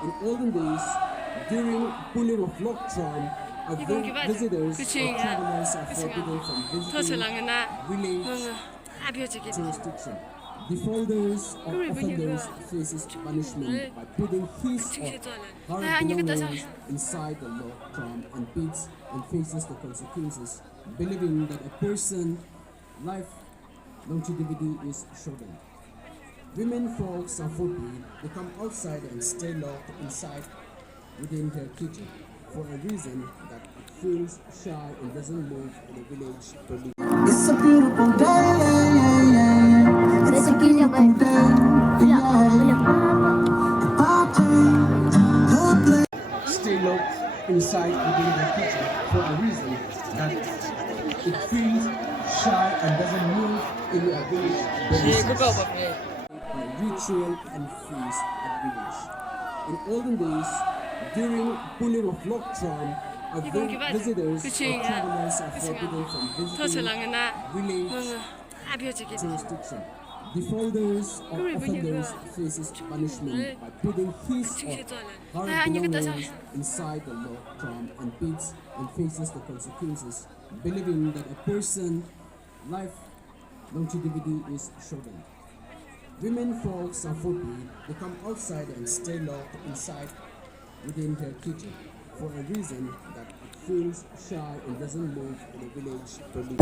In olden days, during pulling of lock charm, visitors or travelers are forbidden from visiting village jurisdiction. Defaulters or offenders faces punishment by putting his or her belongings inside the lock charm and beats and faces the consequences, believing that a person's life longevity is shortened. Women folks are forbidden. They come outside and stay locked inside within their kitchen for a reason that it feels shy and doesn't move in the village police. It's a beautiful day. It's a beautiful day. Stay locked inside within their kitchen for a reason that it feels shy and doesn't move in the village. Ritual and feast at village. In olden days, during pulling of lock charm, visitors or travelers are forbidden from visiting village jurisdiction. Defaulters or offenders faces punishment by putting his or her belongings inside the lock charm and beats and faces the consequences, believing that a person's life longevity is shortened. Women folks are forbidden. They come outside and stay locked inside within their kitchen for a reason that it feels shy and doesn't move in the village police.